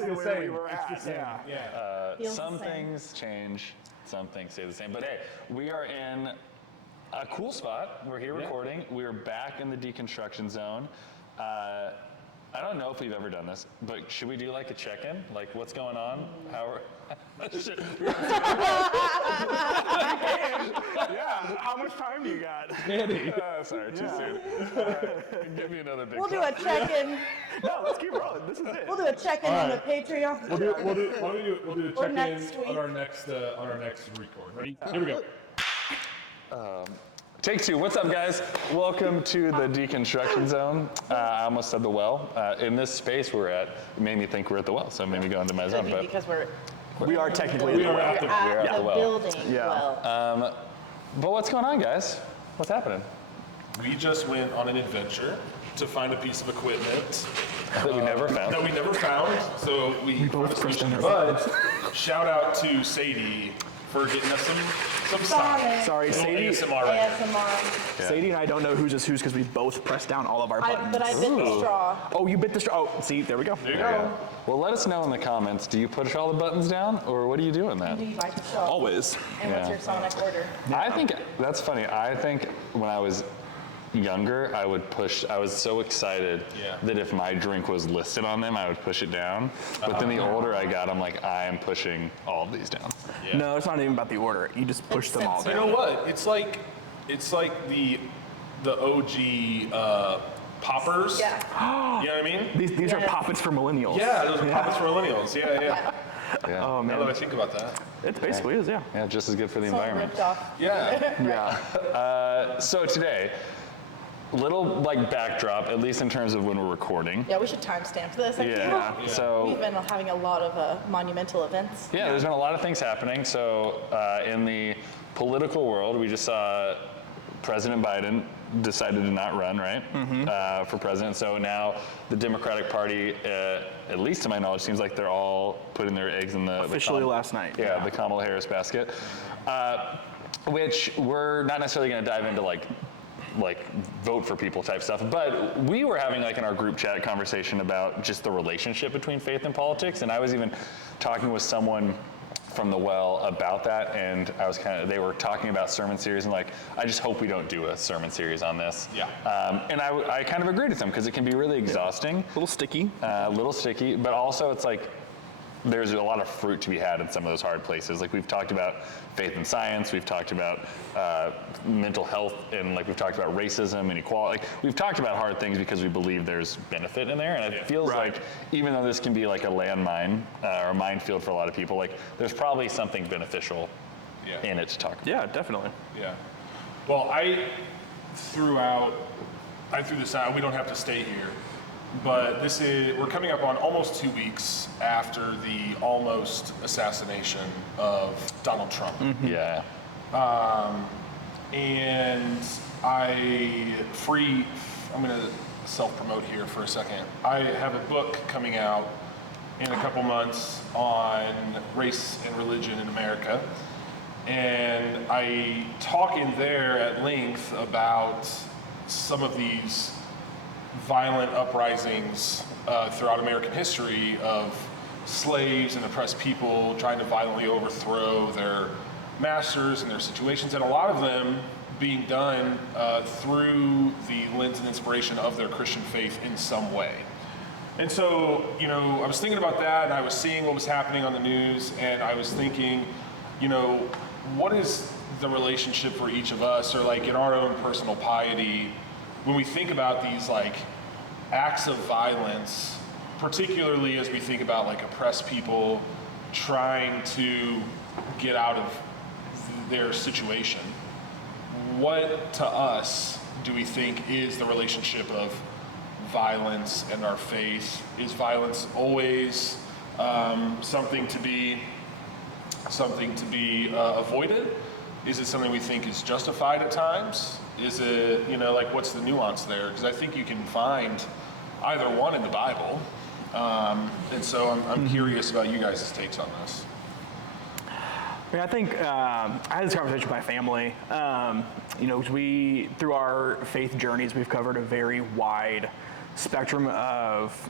basically where we were at. Some things change, some things stay the same. But hey, we are in a cool spot. We're here recording. We're back in the deconstruction zone. I don't know if we've ever done this, but should we do like a check-in? Like, what's going on? How are... How much time do you got? Sorry, too soon. Give me another big We'll do a check-in. No, let's keep rolling. This is it. We'll do a check-in on the Patreon. We'll do a check-in next week. on our next record. Ready? Here we go. Take two. What's up, guys? Welcome to the Deconstruction Zone. I almost said the well. In this space we're at, it made me think we're at the well, so it made me go into my zone. But Because we are technically at the the well. building. Yeah. Well. But what's going on, guys? What's happening? We just went on an adventure to find a piece of equipment That we never found. that we never found. So we both found a solution. questioned But shout out to Sadie for getting us some sonic. Sorry, Sadie. ASMR right ASMR. Sadie and I don't know whose is whose because we both pressed down all of our buttons. But I bit the straw. Oh, you bit the straw. Oh, see, there we go. There you go. Well, let us know in the comments. Do you push all the buttons down, or what do you do in that? Do you like the straw? Always. And what's Yeah. your sonic order? I think that's funny. I think when I was younger, I was so excited that if my drink was listed on them, I would push it down. But then the older I got, I'm like, I'm pushing all of these down. Yeah. No, it's not even about the order. You just push them all You down. know what? It's like the OG poppers. Yeah. You know what I mean? These are Yes. poppets for millennials. Yeah, those are poppers for millennials. Yeah. Yeah. Oh, Now that I man. think about that. It basically is, yeah. Yeah, just as good for the Someone environment. ripped off. Yeah. Yeah. So today, little like backdrop, at least in terms of when we're recording. Yeah, we should timestamp this. I feel. Yeah. We've So been having a lot of monumental events. yeah, there's been a lot of things happening. So in the political world, we just saw President Biden decided to not run, right, for president. So now the Democratic Party, at least to my knowledge, seems like they're all putting their eggs in the Officially last night. Yeah, the Kamala Harris basket, which we're not necessarily going to dive into like vote for people type stuff, but we were having like in our group chat conversation about just the relationship between faith and politics, and I was even talking with someone from the well about that, and I was they were talking about sermon series, and like, I just hope we don't do a sermon series on this. Yeah. And I kind of agreed with them because it can be really exhausting. A little sticky. But also it's like, there's a lot of fruit to be had in some of those hard places. Like we've talked about faith and science, we've talked about mental health, and like we've talked about racism and equality. Like, we've talked about hard things because we believe there's benefit in there, and it feels like even though this can be like a landmine or a minefield for a lot of people, like there's probably something beneficial in it to talk about. Yeah, definitely. Yeah. Well, I threw this out. We don't have to stay here. But we're coming up on almost 2 weeks after the almost assassination of Donald Trump. Yeah. And I'm going to self-promote here for a second. I have a book coming out in a couple months on race and religion in America. And I talk in there at length about some of these violent uprisings throughout American history of slaves and oppressed people trying to violently overthrow their masters and their situations, and a lot of them being done through the lens and inspiration of their Christian faith in some way. And so, I was thinking about that, and I was seeing what was happening on the news, and I was thinking, what is the relationship for each of us, or like in our own personal piety, when we think about these like acts of violence, particularly as we think about like oppressed people trying to get out of their situation, what to us do we think is the relationship of violence and our faith? Is violence always something to be avoided? Is it something we think is justified at times? Is it, what's the nuance there? Because I think you can find either one in the Bible. And so I'm curious about you guys' takes on this. Yeah, I think I had this conversation with my family. Through our faith journeys, we've covered a very wide spectrum of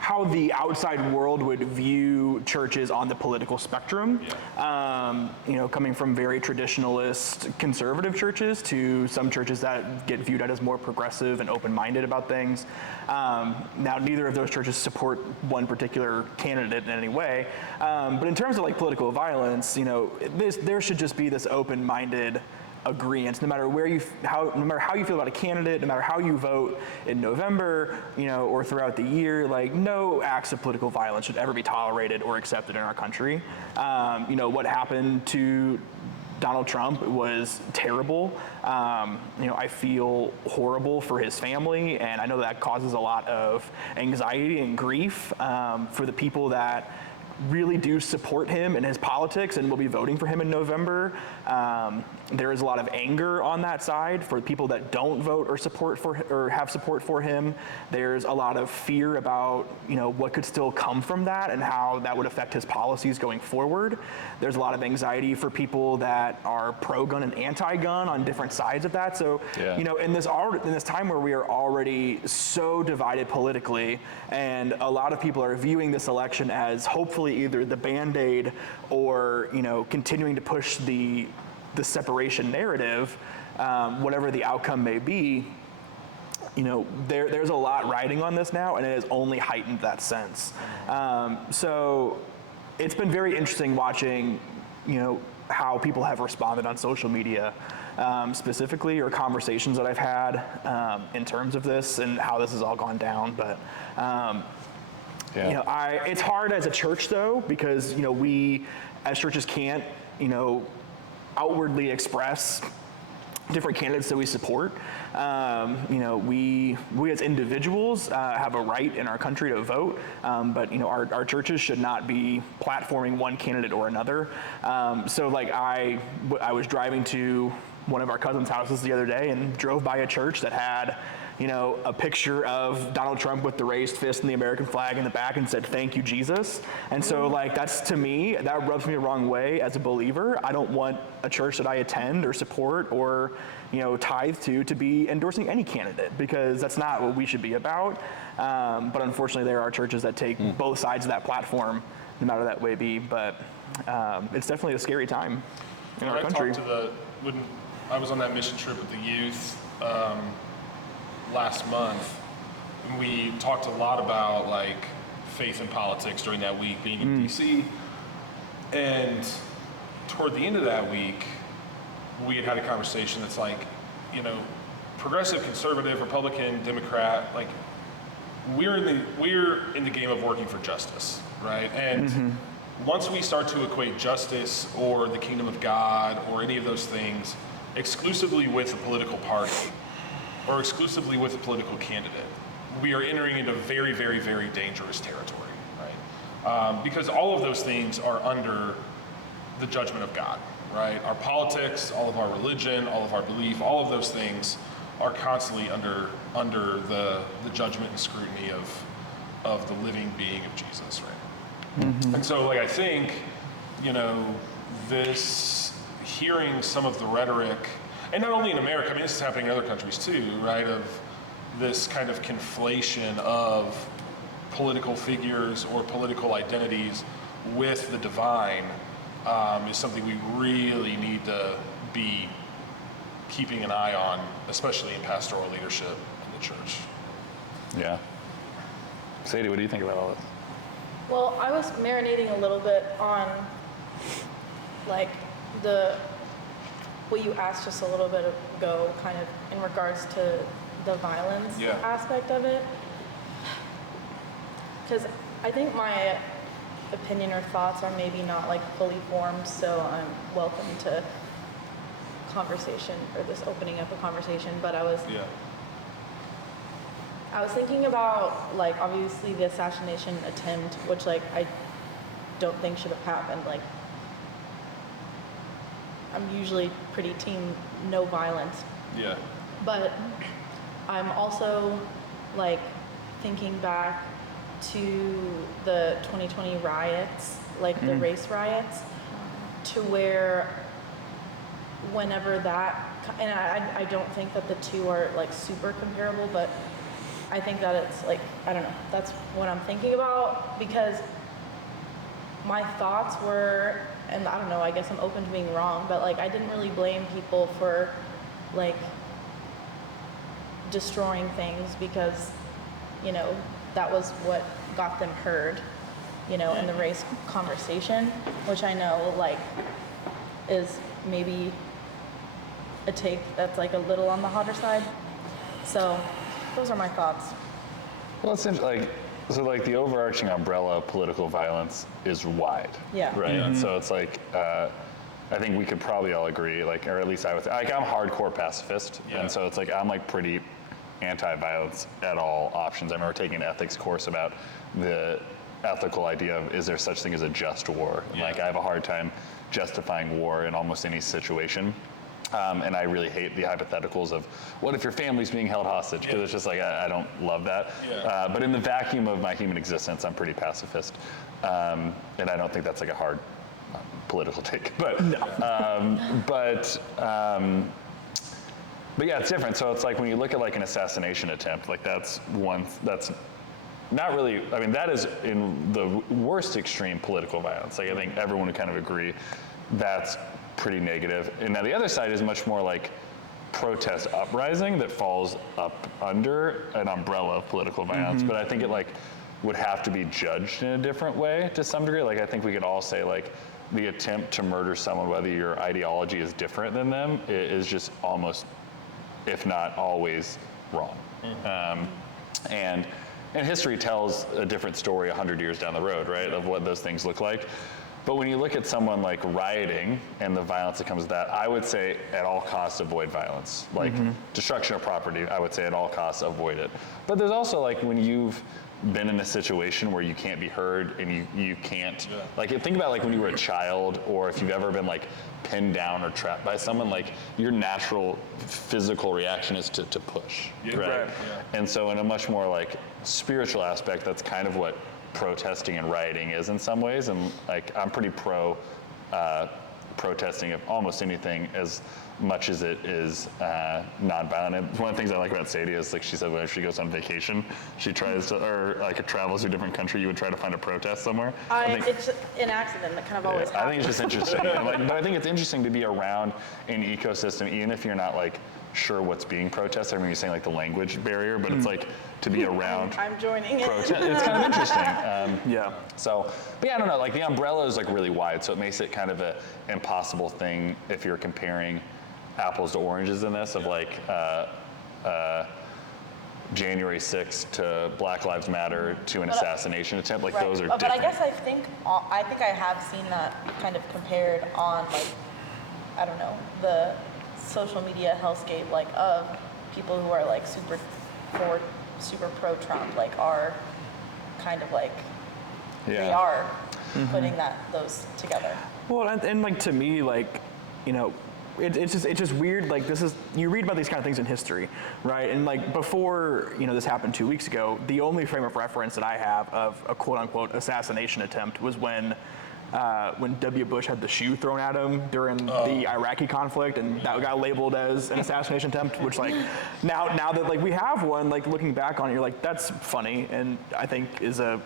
how the outside world would view churches on the political spectrum. Coming from very traditionalist conservative churches to some churches that get viewed as more progressive and open-minded about things. Now, neither of those churches support one particular candidate in any way, but in terms of like political violence, there should just be this open-minded agreement, no matter no matter how you feel about a candidate, no matter how you vote in November, or throughout the year, like no acts of political violence should ever be tolerated or accepted in our country. What happened to Donald Trump was terrible. I feel horrible for his family, and I know that causes a lot of anxiety and grief for the people that really do support him in his politics and will be voting for him in November. There is a lot of anger on that side for people that don't vote or have support for him. There's a lot of fear about what could still come from that and how that would affect his policies going forward. There's a lot of anxiety for people that are pro-gun and anti-gun on different sides of that. So in this time where we are already so divided politically, and a lot of people are viewing this election as hopefully either the Band-Aid or continuing to push the separation narrative, whatever the outcome may be, there's a lot riding on this now, and it has only heightened that sense. So it's been very interesting watching, how people have responded on social media, specifically, or conversations that I've had in terms of this and how this has all gone down. But it's hard as a church though, because we as churches can't outwardly express different candidates that we support. We as individuals have a right in our country to vote, but our churches should not be platforming one candidate or another. So like I was driving to one of our cousins' houses the other day and drove by a church that had a picture of Donald Trump with the raised fist and the American flag in the back and said, "Thank you, Jesus." And so like that's, to me, that rubs me the wrong way as a believer. I don't want a church that I attend or support or tithe to be endorsing any candidate, because that's not what we should be about. But unfortunately there are churches that take both sides of that platform, no matter that way be. But it's definitely a scary time in our country. When I was on that mission trip with the youth last month, we talked a lot about like faith and politics during that week, being in DC. And toward the end of that week, we had a conversation that's like, progressive, conservative, Republican, Democrat, like we're in the game of working for justice, right? And once we start to equate justice or the kingdom of God or any of those things exclusively with a political party or exclusively with a political candidate, we are entering into very, very, very dangerous territory, right? Because all of those things are under the judgment of God, right? Our politics, all of our religion, all of our belief, all of those things are constantly under the judgment and scrutiny of the living being of Jesus, right? And so, like, I think, this, hearing some of the rhetoric, and not only in America, I mean, this is happening in other countries too, right, of this kind of conflation of political figures or political identities with the divine, is something we really need to be keeping an eye on, especially in pastoral leadership in the church. Yeah. Sadie, what do you think about all this? Well, I was marinating a little bit on like what you asked just a little bit ago, kind of in regards to the violence aspect of it. Because I think my opinion or thoughts are maybe not like fully formed, so I'm welcome to conversation or this opening up a conversation. But I was thinking about, like, obviously the assassination attempt, which like I don't think should have happened. Like, I'm usually pretty team no violence. Yeah. But I'm also like thinking back to the 2020 riots, like the race riots, to where whenever that, and I don't think that the two are like super comparable, but I think that it's like, I don't know, that's what I'm thinking about, because my thoughts were, and I don't know, I guess I'm open to being wrong, but like I didn't really blame people for like destroying things, because, you know, that was what got them heard, you know, in the race conversation, which I know like is maybe a take that's like a little on the hotter side. So those are my thoughts. Well, it's like, so like the overarching umbrella of political violence is wide. Yeah. Right. And so it's like, I think we could probably all agree, like, or at least I would say, like, I'm hardcore pacifist. And so it's like, I'm like pretty anti-violence at all options. I remember taking an ethics course about the ethical idea of, is there such thing as a just war? And like, I have a hard time justifying war in almost any situation. And I really hate the hypotheticals of, what if your family's being held hostage? Because it's just like, I don't love that. But in the vacuum of my human existence, I'm pretty pacifist. And I don't think that's like a hard political take. But, but yeah, it's different. So it's like when you look at like an assassination attempt, like that's not really, I mean, that is in the worst extreme political violence. Like I think everyone would kind of agree that's pretty negative. And now the other side is much more like protest uprising that falls up under an umbrella of political violence. But I think it like would have to be judged in a different way to some degree. Like I think we could all say like the attempt to murder someone, whether your ideology is different than them, is just almost, if not always, wrong. And history tells a different story 100 years down the road, right, of what those things look like. But when you look at someone like rioting and the violence that comes with that, I would say at all costs avoid violence. Like destruction of property, I would say at all costs avoid it. But there's also like when you've been in a situation where you can't be heard and you can't, like think about like when you were a child, or if you've ever been like pinned down or trapped by someone, like your natural physical reaction is to push, right? And so in a much more like spiritual aspect, that's kind of what protesting and rioting is in some ways. And like I'm pretty pro protesting of almost anything as much as it is nonviolent. And one of the things I like about Sadie is like she said when she goes on vacation, she tries to, or like travels to a different country, you would try to find a protest somewhere. It's an accident that kind of always happens. I think it's just interesting. But I think it's interesting to be around an ecosystem, even if you're not like sure what's being protested. I mean, you're saying like the language barrier, but it's like to be around. I'm joining it. It's kind of interesting. So, but yeah, I don't know. Like the umbrella is like really wide, so it makes it kind of an impossible thing if you're comparing apples to oranges in this. Of like January 6th to Black Lives Matter to an assassination attempt. Like those are different. But I guess I think I have seen that kind of compared on like, I don't know, the social media hellscape, like of people who are like super pro-Trump, like are kind of like they are putting those together. Well, and like to me, like, you know, it's just weird. Like this is, you read about these kind of things in history, right? And like before, you know, this happened 2 weeks ago, the only frame of reference that I have of a quote unquote assassination attempt was when W. Bush had the shoe thrown at him during the Iraqi conflict, and that got labeled as an assassination attempt, which like now that like we have one, like looking back on it, you're like, that's funny, and I think is a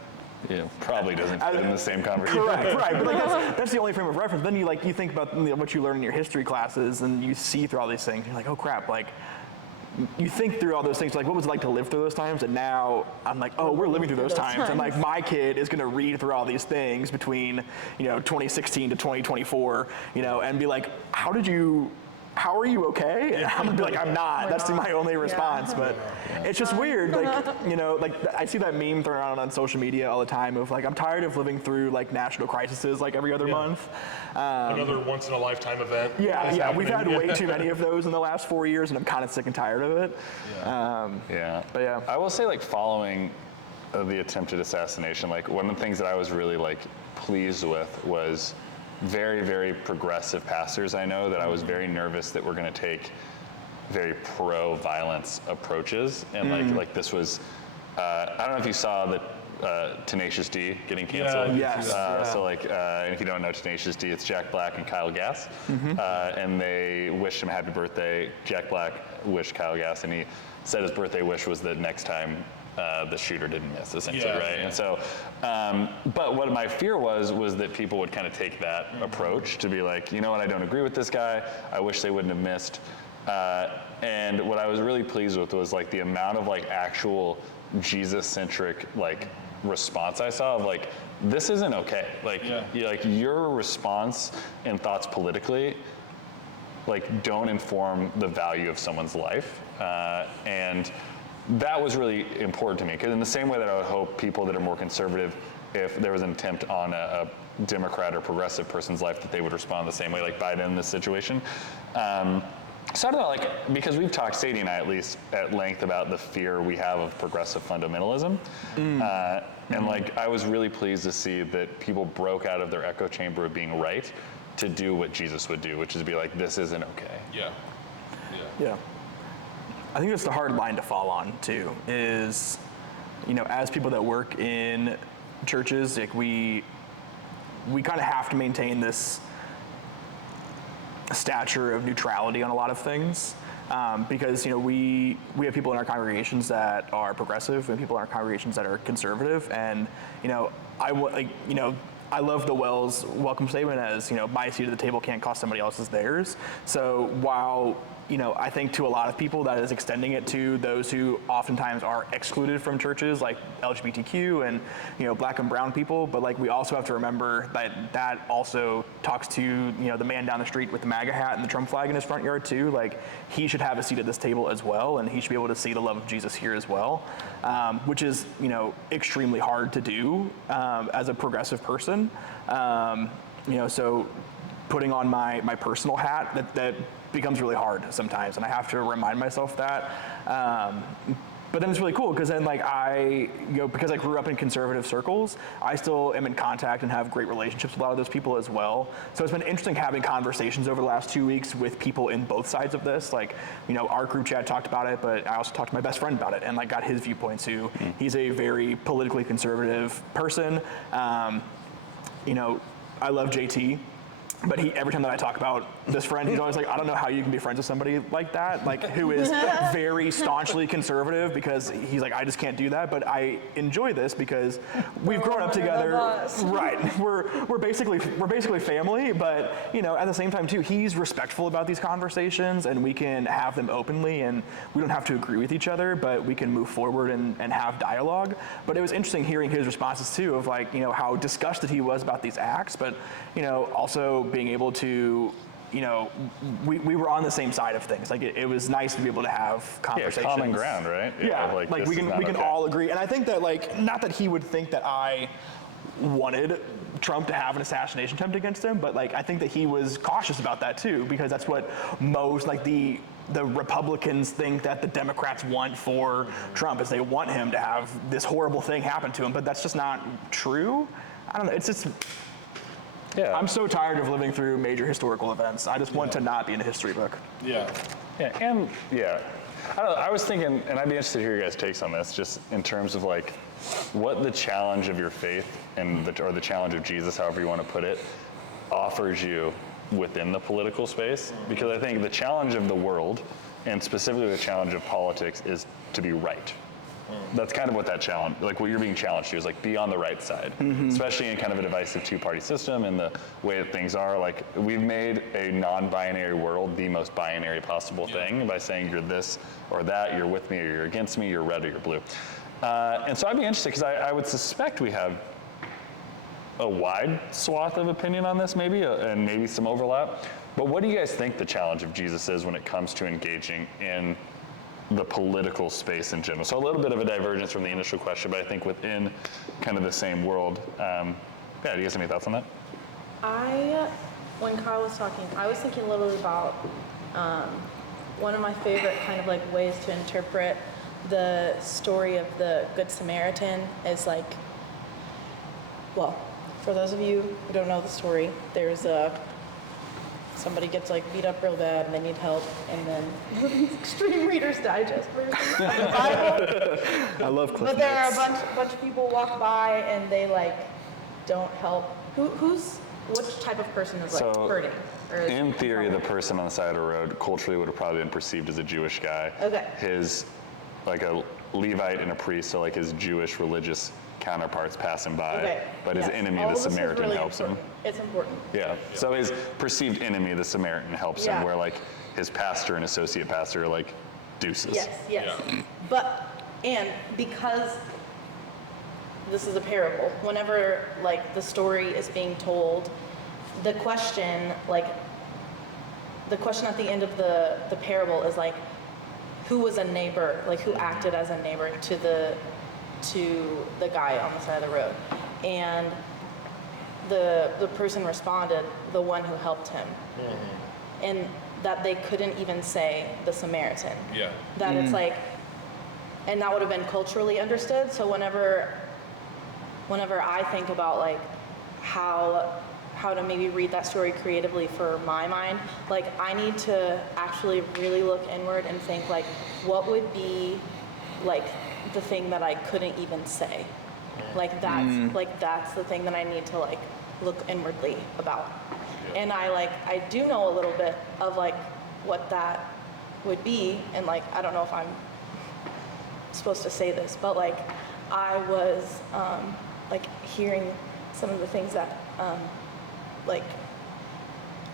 probably doesn't fit in the same conversation. Correct, right. But like that's the only frame of reference. Then you think about what you learn in your history classes, and you see through all these things. You're like, oh crap! Like you think through all those things, like what was it like to live through those times? And now I'm like, oh, we're living through those times. And like my kid is going to read through all these things between 2016 to 2024, and be like, how are you okay? And I'm gonna be like, I'm not. That's my only response. But it's just weird. Like, like I see that meme thrown around on social media all the time of like, I'm tired of living through like national crises like every other month. Another once in a lifetime event. Yeah. We've had way too many of those in the last 4 years, and I'm kind of sick and tired of it. But yeah. I will say, like, following the attempted assassination, like one of the things that I was really like pleased with was very, very progressive pastors I know that I was very nervous that we're going to take very pro-violence approaches. And like this was, I don't know if you saw the Tenacious D getting canceled. Yes. So like, and if you don't know Tenacious D, it's Jack Black and Kyle Gass. And they wished him happy birthday. Jack Black wished Kyle Gass, and he said his birthday wish was that next time the shooter didn't miss, essentially, Yeah. right? And so, but what my fear was that people would kind of take that approach to be like, you know what, I don't agree with this guy. I wish they wouldn't have missed. And what I was really pleased with was like the amount of like actual Jesus-centric like response I saw of like, this isn't okay. Like, like your response and thoughts politically, like don't inform the value of someone's life. And that was really important to me, because in the same way that I would hope people that are more conservative, if there was an attempt on a Democrat or progressive person's life, that they would respond the same way, like Biden in this situation. So I don't know, like, because we've talked, Sadie and I at least, at length about the fear we have of progressive fundamentalism. And like, I was really pleased to see that people broke out of their echo chamber of being right to do what Jesus would do, which is be like, this isn't okay. Yeah. I think that's the hard line to fall on too, is, you know, as people that work in churches, like we kind of have to maintain this stature of neutrality on a lot of things, because, you know, we have people in our congregations that are progressive and people in our congregations that are conservative, and, you know, I love the Wells welcome statement as, you know, my seat at the table can't cost somebody else's theirs. So while, you know, I think to a lot of people that is extending it to those who oftentimes are excluded from churches, like LGBTQ and, you know, black and brown people. But like, we also have to remember that that also talks to, you know, the man down the street with the MAGA hat and the Trump flag in his front yard too. Like, he should have a seat at this table as well, and he should be able to see the love of Jesus here as well, which is, you know, extremely hard to do as a progressive person. You know, so putting on my personal hat, that becomes really hard sometimes, and I have to remind myself that. But then it's really cool, because then, like, because I grew up in conservative circles, I still am in contact and have great relationships with a lot of those people as well. So it's been interesting having conversations over the last 2 weeks with people in both sides of this. Like, you know, our group chat talked about it, but I also talked to my best friend about it and like got his viewpoints too. He's a very politically conservative person. You know, I love JT. But every time that I talk about this friend, he's always like, I don't know how you can be friends with somebody like that, like who is very staunchly conservative, because he's like, I just can't do that. But I enjoy this because we've grown up together. Right. We're basically family, but, you know, at the same time too, he's respectful about these conversations, and we can have them openly, and we don't have to agree with each other, but we can move forward and have dialogue. But it was interesting hearing his responses too, of like, you know, how disgusted he was about these acts, but, you know, also being able to, you know, we were on the same side of things. Like, it was nice to be able to have conversations. Yeah, common ground, right? Yeah, like we can all agree. And I think that, like, not that he would think that I wanted Trump to have an assassination attempt against him, but like, I think that he was cautious about that too, because that's what most, like, the Republicans think that the Democrats want for Trump, is they want him to have this horrible thing happen to him, but that's just not true. I don't know, it's just, yeah. I'm so tired of living through major historical events. I just want to not be in a history book. Yeah. Yeah, and yeah. I don't know, I was thinking, and I'd be interested to hear your guys' takes on this, just in terms of like, what the challenge of your faith or the challenge of Jesus, however you want to put it, offers you within the political space. Because I think the challenge of the world, and specifically the challenge of politics, is to be right. That's kind of what that challenge, like what you're being challenged to, is like, be on the right side, especially in kind of a divisive two-party system and the way that things are. Like, we've made a non-binary world the most binary possible thing by saying you're this or that, you're with me or you're against me, you're red or you're blue. And so I'd be interested, because I would suspect we have a wide swath of opinion on this, maybe, and maybe some overlap. But what do you guys think the challenge of Jesus is when it comes to engaging in the political space in general? So a little bit of a divergence from the initial question, but I think within kind of the same world. Yeah, do you guys have any thoughts on that? When Kyle was talking, I was thinking a little bit about one of my favorite kind of like ways to interpret the story of the Good Samaritan is like, well, for those of you who don't know the story, there's somebody gets like beat up real bad and they need help, and then Extreme Reader's Digest version of the Bible. I love Cliff But there are Notes. a bunch of people walk by and they like don't help. Which type of person is like So, hurting? Or is in theory, the person on the side of the road culturally would have probably been perceived as a Jewish guy. Okay. His like a Levite and a priest, so like his Jewish religious counterparts pass him by, but his enemy, All the of this is Samaritan, really helps him. important. It's important. Yeah. So his perceived enemy, the Samaritan, helps him, where like his pastor and associate pastor are like deuces. Yes. But, and because this is a parable, whenever like the story is being told, the question at the end of the parable is like, who was a neighbor, like who acted as a neighbor to the guy on the side of the road? And the person responded, the one who helped him. And that they couldn't even say the Samaritan. That it's like, and that would have been culturally understood. So whenever I think about like how to maybe read that story creatively for my mind, like I need to actually really look inward and think like, what would be like the thing that I couldn't even say? Like that's the thing that I need to like look inwardly about. And I do know a little bit of like what that would be, and like I don't know if I'm supposed to say this, but like I was like hearing some of the things that like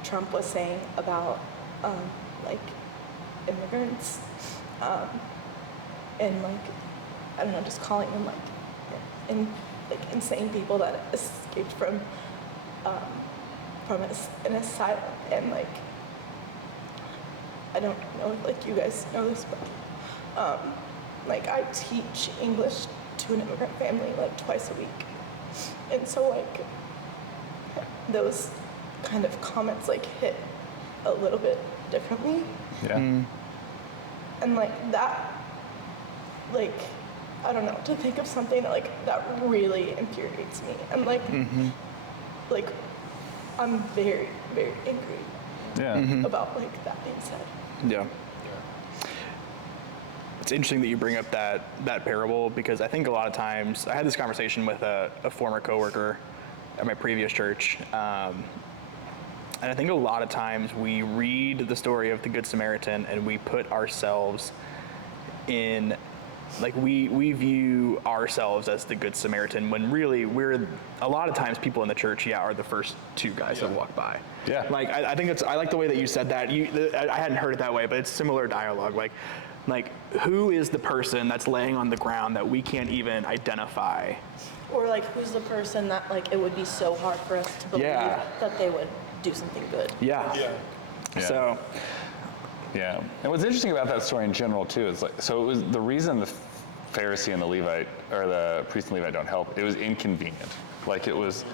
Trump was saying about like immigrants and like I don't know, just calling them like insane people that escaped from an asylum. And like I don't know if like you guys know this, but like I teach English to an immigrant family like twice a week, and so like those kind of comments like hit a little bit differently. And like that, like I don't know, to think of something like that really infuriates me, and like like I'm very, very angry about like that being said. It's interesting that you bring up that parable, because I think a lot of times, I had this conversation with a former coworker at my previous church, and I think a lot of times we read the story of the Good Samaritan and we put ourselves in, like we view ourselves as the Good Samaritan, when really we're, a lot of times people in the church, are the first two guys that walk by. Like I think I like the way that you said that. I hadn't heard it that way, but it's similar dialogue. Like who is the person that's laying on the ground that we can't even identify? Or like who's the person that like it would be so hard for us to believe that they would do something good. So. Yeah, and what's interesting about that story in general too is like, so it was the reason the Pharisee and the Levite, or the priest and Levite don't help. It was inconvenient. Like would have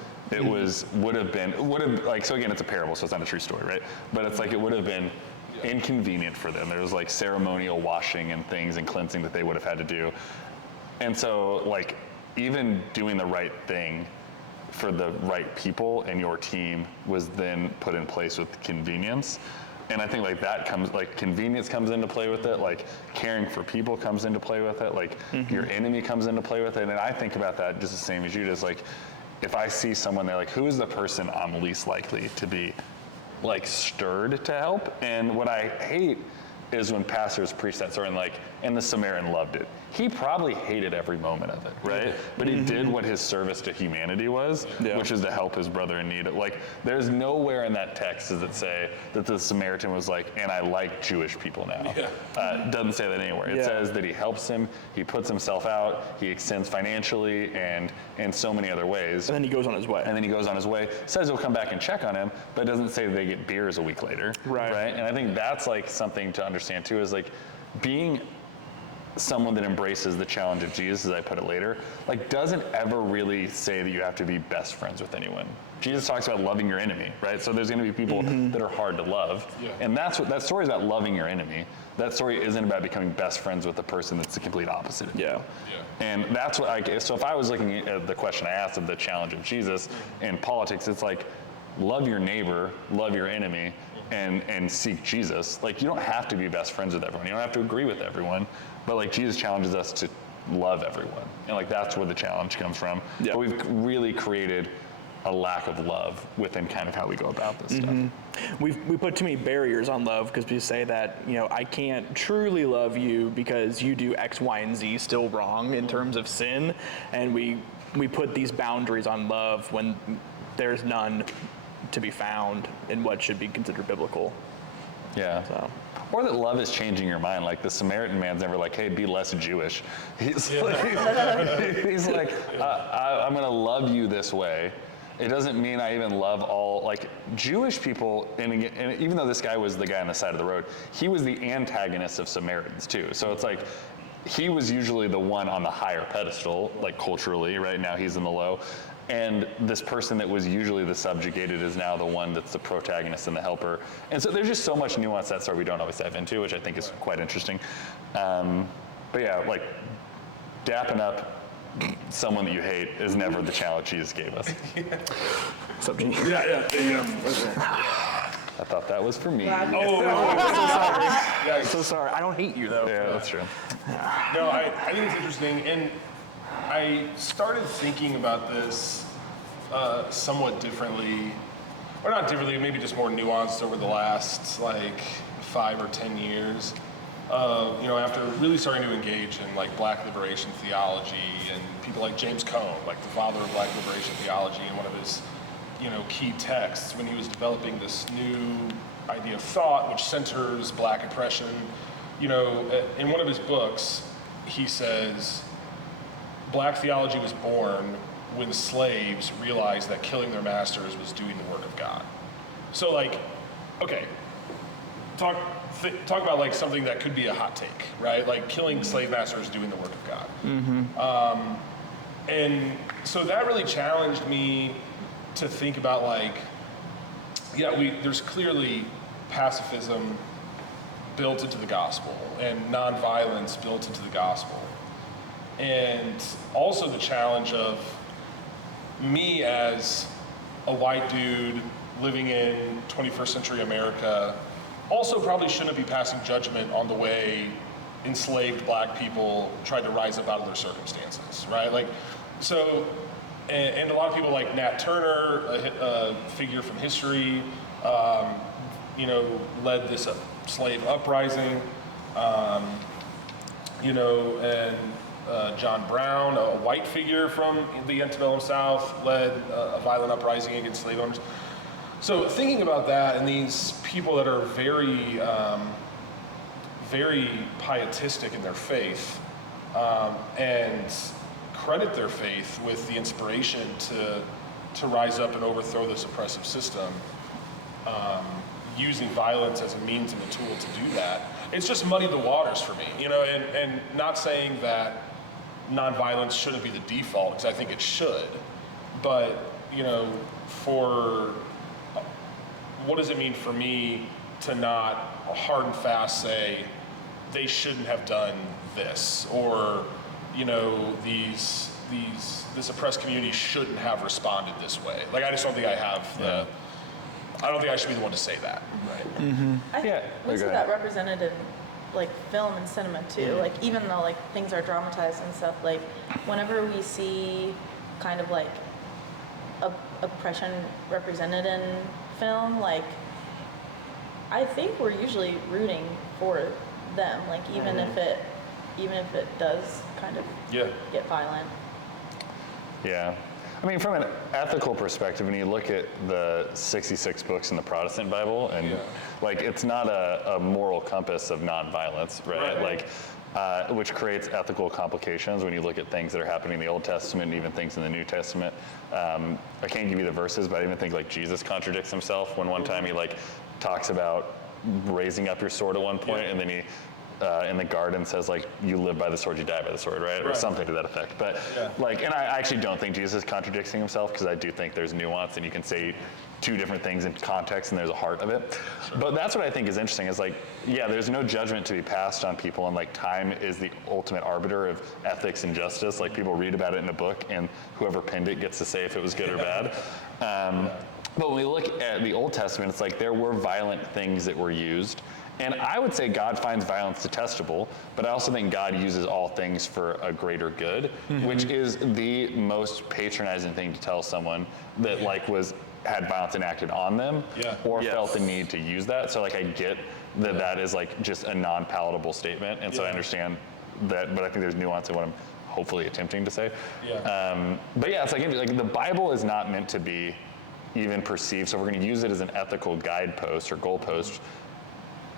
like, so again, it's a parable, so it's not a true story, right? But it's like it would have been inconvenient for them. There was like ceremonial washing and things and cleansing that they would have had to do, and so like even doing the right thing for the right people and your team was then put in place with convenience. And I think like that comes, like convenience comes into play with it, like caring for people comes into play with it, like your enemy comes into play with it. And I think about that just the same as you, just like, if I see someone there, like who is the person I'm least likely to be like stirred to help? And what I hate is when pastors preach that story and the Samaritan loved it. He probably hated every moment of it, right? But he did what his service to humanity was, which is to help his brother in need. Like, there's nowhere in that text does it say that the Samaritan was like, and I like Jewish people now. Doesn't say that anywhere. It says that he helps him, he puts himself out, he extends financially and in so many other ways. And then he goes on his way. Says he'll come back and check on him, but doesn't say they get beers a week later. Right? And I think that's like something to understand too, is like being someone that embraces the challenge of Jesus, as I put it later, like doesn't ever really say that you have to be best friends with anyone. Jesus talks about loving your enemy, right? So there's going to be people that are hard to love, and that's what that story is about, loving your enemy. That story isn't about becoming best friends with the person that's the complete opposite of you. And that's what so if I was looking at the question I asked of the challenge of Jesus in politics, it's like love your neighbor, love your enemy, and seek Jesus. Like you don't have to be best friends with everyone. You don't have to agree with everyone. But like Jesus challenges us to love everyone, and like that's where the challenge comes from. But we've really created a lack of love within kind of how we go about this stuff. We put too many barriers on love because we say that, I can't truly love you because you do X, Y, and Z still wrong in terms of sin, and we put these boundaries on love when there's none to be found in what should be considered biblical. Yeah. So. Or that love is changing your mind. Like the Samaritan man's never like, hey, be less Jewish. He's like, I'm going to love you this way. It doesn't mean I even love all, like Jewish people, and even though this guy was the guy on the side of the road, he was the antagonist of Samaritans too. So it's like, he was usually the one on the higher pedestal, like culturally, right now he's in the low. And this person that was usually the subjugated is now the one that's the protagonist and the helper. And so there's just so much nuance that story we don't always dive into, which I think is quite interesting. But yeah, like dapping up someone that you hate is never the challenge Jesus gave us. Yeah, there you go. I thought that was for me. Glad we- Yeah, So sorry. I don't hate you though. Yeah, that's true. no, I think it's interesting, and I started thinking about this somewhat differently, or not differently, maybe just more nuanced over the last like 5 or 10 years. After really starting to engage in like Black liberation theology and people like James Cone, like the father of Black liberation theology, and one of his key texts when he was developing this new idea of thought which centers Black oppression. In one of his books, he says, Black theology was born when slaves realized that killing their masters was doing the work of God. So like, okay, talk about like something that could be a hot take, right? Like killing slave masters doing the work of God. And so that really challenged me to think about like, there's clearly pacifism built into the gospel and nonviolence built into the gospel. And also the challenge of me as a white dude living in 21st century America also probably shouldn't be passing judgment on the way enslaved Black people tried to rise up out of their circumstances, right? Like, so, and a lot of people like Nat Turner, a figure from history, led this slave uprising, and John Brown, a white figure from the antebellum South, led a violent uprising against slave owners. So thinking about that and these people that are very, very pietistic in their faith, and credit their faith with the inspiration to rise up and overthrow this oppressive system, using violence as a means and a tool to do that. It's just muddied the waters for me, and not saying that nonviolence shouldn't be the default, because I think it should, but, for what does it mean for me to not hard and fast say they shouldn't have done this, or, this oppressed community shouldn't have responded this way. Like, I just don't think I have I don't think I should be the one to say that. Right. Mm-hmm. We see that represented in like film and cinema too. Like even though like things are dramatized and stuff, like whenever we see kind of like oppression represented in film, like I think we're usually rooting for them. Like even if it does kind of get violent. Yeah. I mean, from an ethical perspective, when you look at the 66 books in the Protestant Bible, and like it's not a moral compass of nonviolence, right? Like, which creates ethical complications when you look at things that are happening in the Old Testament and even things in the New Testament. I can't give you the verses, but I even think like Jesus contradicts himself when one time he like talks about raising up your sword at one point, and then he in the garden says like, you live by the sword, you die by the sword, right? Or something to that effect. But like, and I actually don't think Jesus is contradicting himself, because I do think there's nuance and you can say two different things in context and there's a heart of it. But that's what I think is interesting is like, there's no judgment to be passed on people, and like time is the ultimate arbiter of ethics and justice. Like people read about it in a book and whoever penned it gets to say if it was good or bad. But when we look at the Old Testament, it's like there were violent things that were used, And I would say God finds violence detestable, but I also think God uses all things for a greater good, which is the most patronizing thing to tell someone that had violence enacted on them or felt the need to use that. So like I get that that is like just a non-palatable statement, and so I understand that, but I think there's nuance in what I'm hopefully attempting to say. But yeah, it's like the Bible is not meant to be even perceived, so if we're going to use it as an ethical guidepost or goalpost,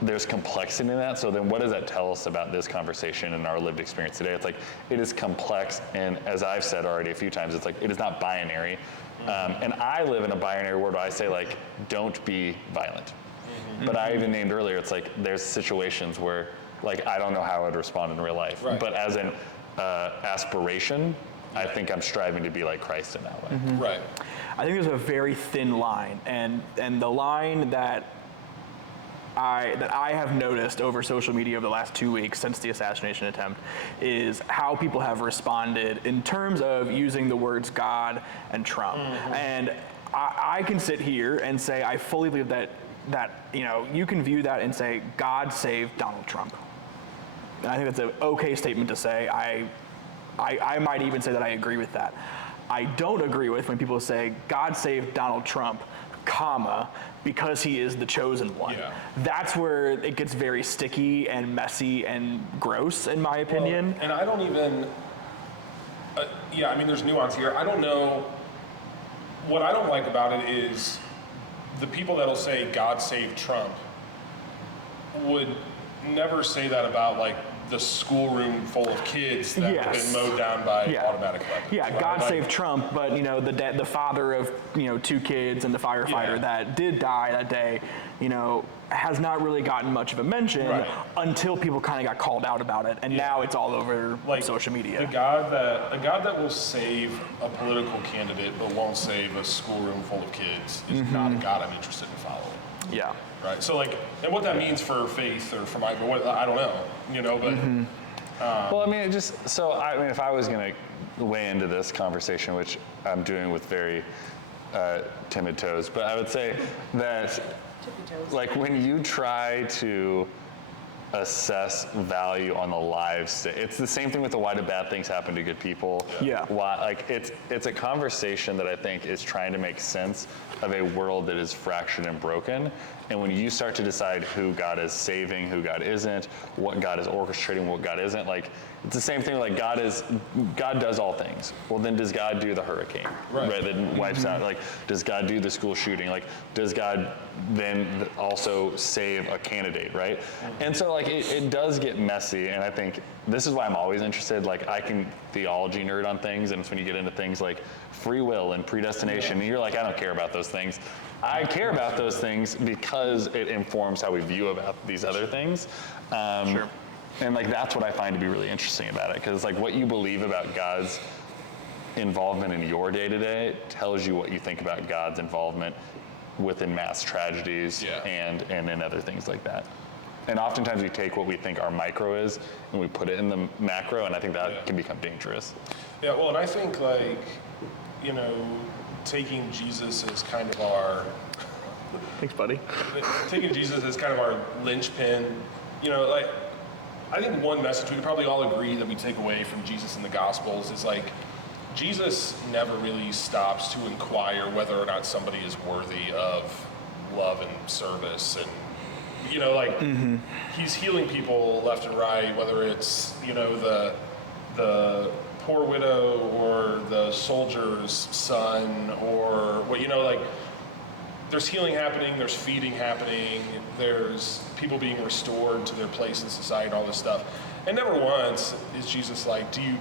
there's complexity in that. So then what does that tell us about this conversation and our lived experience today? It's like, it is complex, and as I've said already a few times, it's like, it is not binary. And I live in a binary world where I say like, don't be violent. But I even named earlier, it's like, there's situations where like, I don't know how I would respond in real life. But as an aspiration, I think I'm striving to be like Christ in that way. I think there's a very thin line, and the line that I have noticed over social media over the last 2 weeks since the assassination attempt is how people have responded in terms of using the words God and Trump. And I can sit here and say I fully believe that you can view that and say God saved Donald Trump. And I think that's an okay statement to say. I might even say that I agree with that. I don't agree with when people say God saved Donald Trump, comma, because he is the chosen one. That's where it gets very sticky and messy and gross, in my opinion. Well, and I don't even, I mean, there's nuance here. I don't know, what I don't like about it is the people that'll say God saved Trump would never say that about like the schoolroom full of kids that have been mowed down by automatic weapons. God saved Trump, but the father of 2 kids and the firefighter that did die that day, has not really gotten much of a mention until people kind of got called out about it, and now it's all over social media. A God that will save a political candidate but won't save a schoolroom full of kids is not a God I'm interested in following. Right. So and what that means for faith or for I don't know, but. Well, I mean, if I was going to weigh into this conversation, which I'm doing with very timid toes, but I would say that, like, when you try to assess value on the lives, it's the same thing with the why do bad things happen to good people. Why, it's a conversation that I think is trying to make sense of a world that is fractured and broken. And when you start to decide who God is saving, who God isn't, what God is orchestrating, what God isn't, like, it's the same thing, like God does all things. Well, then does God do the hurricane, right that wipes out? Like, does God do the school shooting? Like, does God then also save a candidate, right? And so, like, it does get messy, and I think this is why I'm always interested, like, I can theology nerd on things, and it's when you get into things like free will and predestination, and you're like, I don't care about those things. I care about those things because it informs how we view about these other things. And like, that's what I find to be really interesting about it, because like what you believe about God's involvement in your day-to-day tells you what you think about God's involvement within mass tragedies and in other things like that. And oftentimes we take what we think our micro is and we put it in the macro, and I think that can become dangerous. Yeah, well, and I think taking Jesus as kind of our... Thanks, buddy. Taking Jesus as kind of our linchpin, I think one message we could probably all agree that we take away from Jesus in the Gospels is like, Jesus never really stops to inquire whether or not somebody is worthy of love and service, and he's healing people left and right, whether it's the poor widow or the soldier's son, or there's healing happening, there's feeding happening, there's people being restored to their place in society, all this stuff. And never once is Jesus like, do you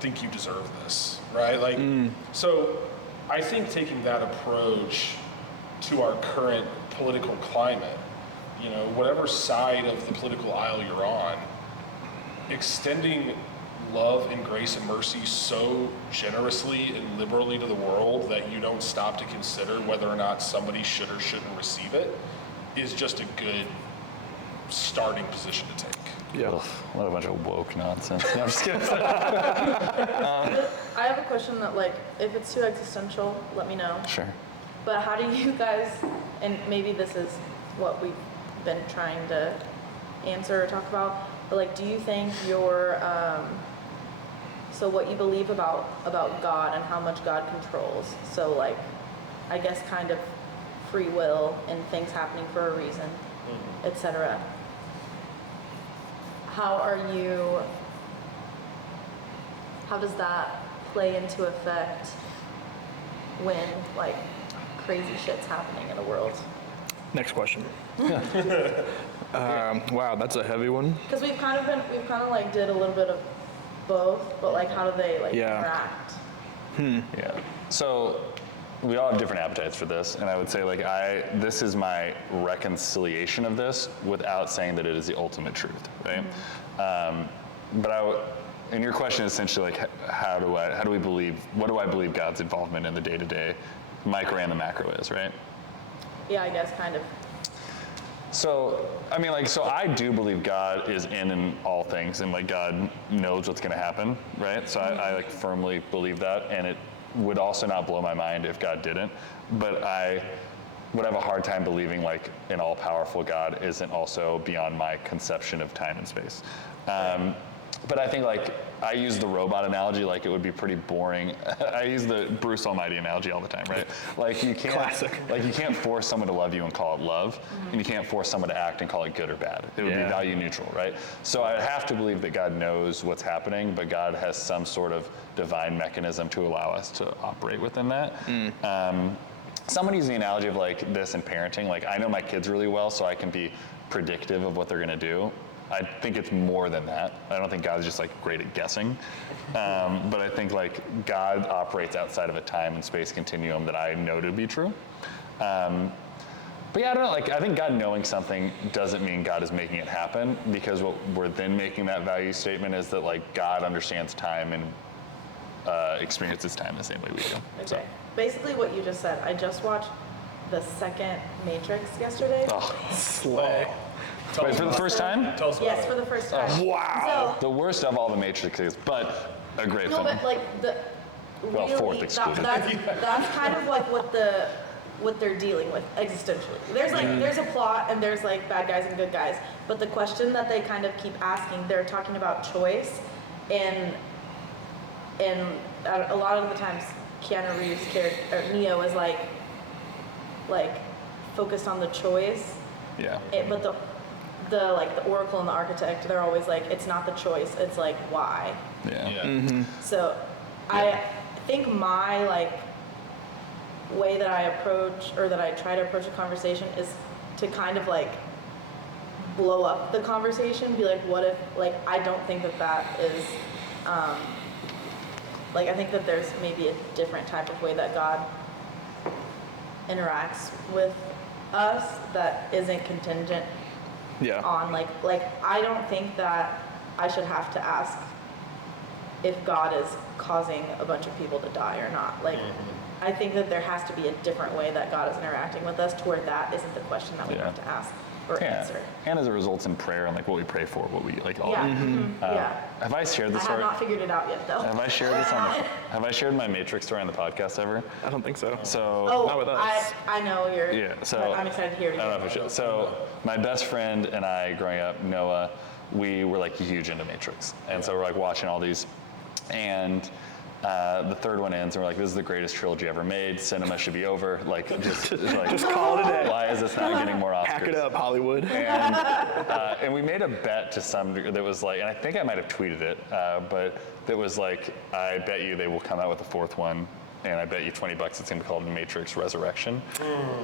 think you deserve this, right? So I think taking that approach to our current political climate, whatever side of the political aisle you're on, extending love and grace and mercy so generously and liberally to the world that you don't stop to consider whether or not somebody should or shouldn't receive it is just a good starting position to take. Yeah. Ugh, what a bunch of woke nonsense. No, I'm just kidding. I have a question that, if it's too existential, let me know. Sure. But how do you guys, and maybe this is what we've been trying to answer or talk about, but like, do you think so what you believe about God and how much God controls, so like, I guess kind of free will and things happening for a reason, etc. How does that play into effect when like crazy shit's happening in the world? Next question. Wow, that's a heavy one. Because we've kind of like did a little bit of both, but like how do they like interact? Yeah. So we all have different appetites for this, and I would say like this is my reconciliation of this without saying that it is the ultimate truth, right? And your question is essentially like, what do I believe God's involvement in the day-to-day, micro and the macro is, right? Yeah, I guess kind of. So, I mean, like, so I do believe God is in all things, and like God knows what's going to happen, right? So I like firmly believe that, and it would also not blow my mind if God didn't, but I would have a hard time believing like an all-powerful God isn't also beyond my conception of time and space. But I think like I use the robot analogy, like it would be pretty boring. I use the Bruce Almighty analogy all the time, right? Like you can't, Classic. Like you can't force someone to love you and call it love, and you can't force someone to act and call it good or bad. It would be value neutral, right? So I have to believe that God knows what's happening, but God has some sort of divine mechanism to allow us to operate within that. Someone used the analogy of like this in parenting. Like I know my kids really well, so I can be predictive of what they're gonna do. I think it's more than that. I don't think God's just like great at guessing. But I think like God operates outside of a time and space continuum that I know to be true. But yeah, I don't know, like I think God knowing something doesn't mean God is making it happen, because what we're then making that value statement is that like God understands time and experiences time the same way we do. Okay. So. Basically what you just said, I just watched the second Matrix yesterday. Oh, Slay. wait, for the first time? Tell us about Yes, it. for the first time. Wow. So, The worst of all the Matrixes, but a great no, film. but like the Well, really, fourth excluded. that's kind of like what they're dealing with existentially. There's like there's a plot and there's like bad guys and good guys, but the question that they kind of keep asking, they're talking about choice, and a lot of the times Keanu Reeves' character or Neo is like focused on the choice. Yeah. But the like the oracle and the architect, they're always like, it's not the choice, it's like why. Yeah. So I think my like way that I approach, or that I try to approach a conversation, is to kind of like blow up the conversation, be like, what if, like, I don't think that is like, I think that there's maybe a different type of way that God interacts with us that isn't contingent on like I don't think that I should have to ask if God is causing a bunch of people to die or not. Like I think that there has to be a different way that God is interacting with us, to where that isn't the question that we have to ask or answer. And as it results in prayer and like what we pray for, what we like all. Have I shared this I story? have not figured it out yet though. Have I shared this have I shared my Matrix story on the podcast ever? I don't think so. So Not with us. I know you're. Yeah, so but I'm excited to hear it. I don't know if I should. So my best friend and I, growing up, Noah, we were like huge into Matrix, and so we're like watching all these, and the third one ends, and we're like, this is the greatest trilogy ever made. Cinema should be over. Like, just call it a day. Why is this not getting more Oscars? Pack it up, Hollywood. And we made a bet to some degree that was like, and I think I might have tweeted it, but that was like, I bet you they will come out with a fourth one, and I bet you $20 it's gonna be called Matrix Resurrection.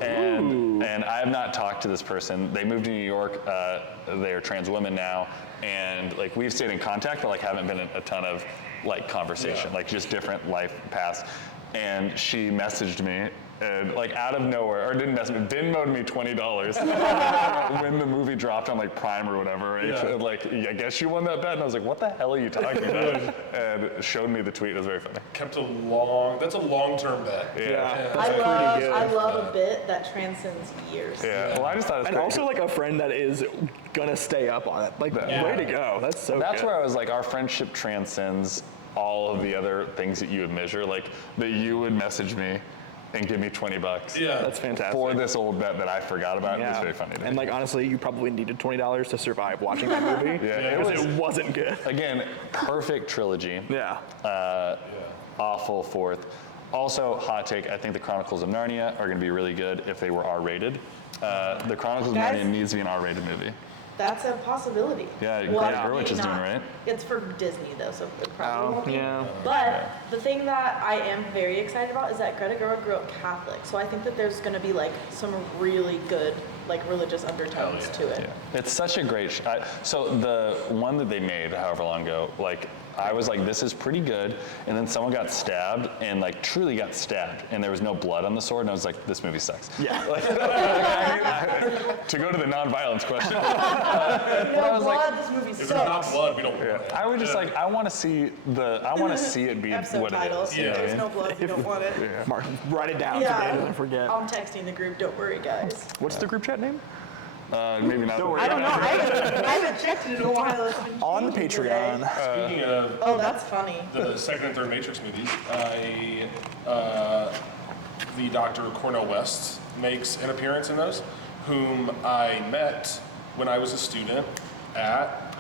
And I have not talked to this person. They moved to New York. They're trans women now, and like we've stayed in contact, but like haven't been in a ton of like conversation, like just different life paths. And she messaged me, and like out of nowhere, or didn't message me, Venmo'd me $20 when the movie dropped on like Prime or whatever. Right? And, like, I guess you won that bet, and I was like, what the hell are you talking about? And showed me the tweet. It was very funny. That's a long-term bet. Yeah. I love a bit that transcends years. Yeah. Well, I just thought it was And great. also like a friend that is gonna stay up on it. Like, way to go. That's so That's good. where I was like, our friendship transcends all of the other things that you would measure. Like that you would message me and give me $20. Yeah. That's fantastic. For this old bet that I forgot about. It was very funny to me. And like honestly, you probably needed $20 to survive watching that movie. Yeah, because it wasn't good. Again, perfect trilogy. Yeah. Awful fourth. Also, hot take, I think the Chronicles of Narnia are going to be really good if they were R-rated. The Chronicles of Guys? Narnia needs to be an R-rated movie. That's a possibility. Yeah, Well, Greta Gerwig is doing not. right. It's for Disney though, so it probably won't be. Yeah. But the thing that I am very excited about is that Greta Gerwig grew up Catholic, so I think that there's going to be like some really good like religious undertones to it. Yeah. It's such a great. So the one that they made, however long ago, like I was like, this is pretty good, and then someone got stabbed, and like truly got stabbed, and there was no blood on the sword, and I was like, this movie sucks. Yeah. To go to the non-violence question, No blood, this movie If there's not sucks. blood, we don't want it. I was just like, I want to see it be Episode what title. it is. Yeah. There's no blood, we don't want it. Mark, write it down Yeah. today. Don't forget. I'm texting the group, don't worry guys. What's the group chat name? Maybe not. Don't worry. I don't know, I haven't checked it in a while. It's been On the changing today. Patreon. Speaking of Oh, that's funny. the second and third Matrix movies, the Dr. Cornel West makes an appearance in those, whom I met when I was a student at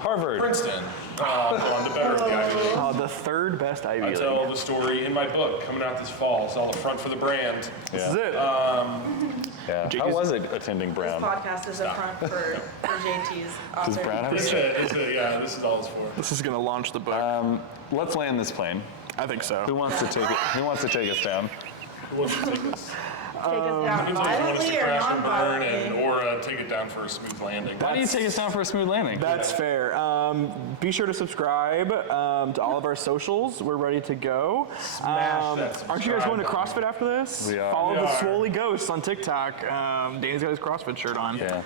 Harvard. Princeton on the Better Guy. The third best Ivy I League. tell the story in my book coming out this fall. It's all the front for the brand. This is it. Yeah. Jake How is- was it attending This Brown? podcast is a front for JT's author. Does Brown have It's a yeah, this is all it's for. This is gonna launch the book. Let's land this plane. I think so. Who wants to take it? Who wants to take us down? Who wants to take this? Take us down Who wants us violently to or crash and burn non-violently? or take it down for a smooth landing? Why do you take us down for a smooth landing? That's fair. Be sure to subscribe to all of our socials. We're ready to go. that Aren't you guys going to subscribe CrossFit after this? We are. Follow We the are. Swoley Ghosts on TikTok. Danny's got his CrossFit shirt on. Yeah.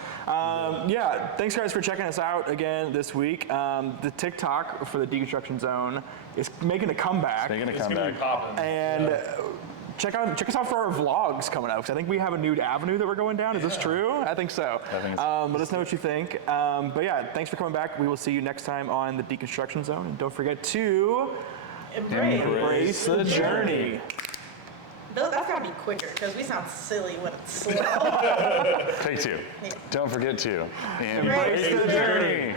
Yeah, thanks guys for checking us out again this week. The TikTok for the Deconstruction Zone is making a comeback. Making a It's gonna be comeback. popping. And check us out for our vlogs coming out, because I think we have a new avenue that we're going down. Is this true? I think so. I think so. Let us know what you think. But yeah, thanks for coming back. We will see you next time on the Deconstruction Zone. And don't forget to embrace the journey. That's gotta be quicker, because we sound silly when it's slow. Take two. Don't forget to Embrace the journey.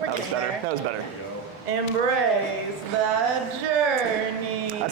We're getting there. That was better. Embrace the journey.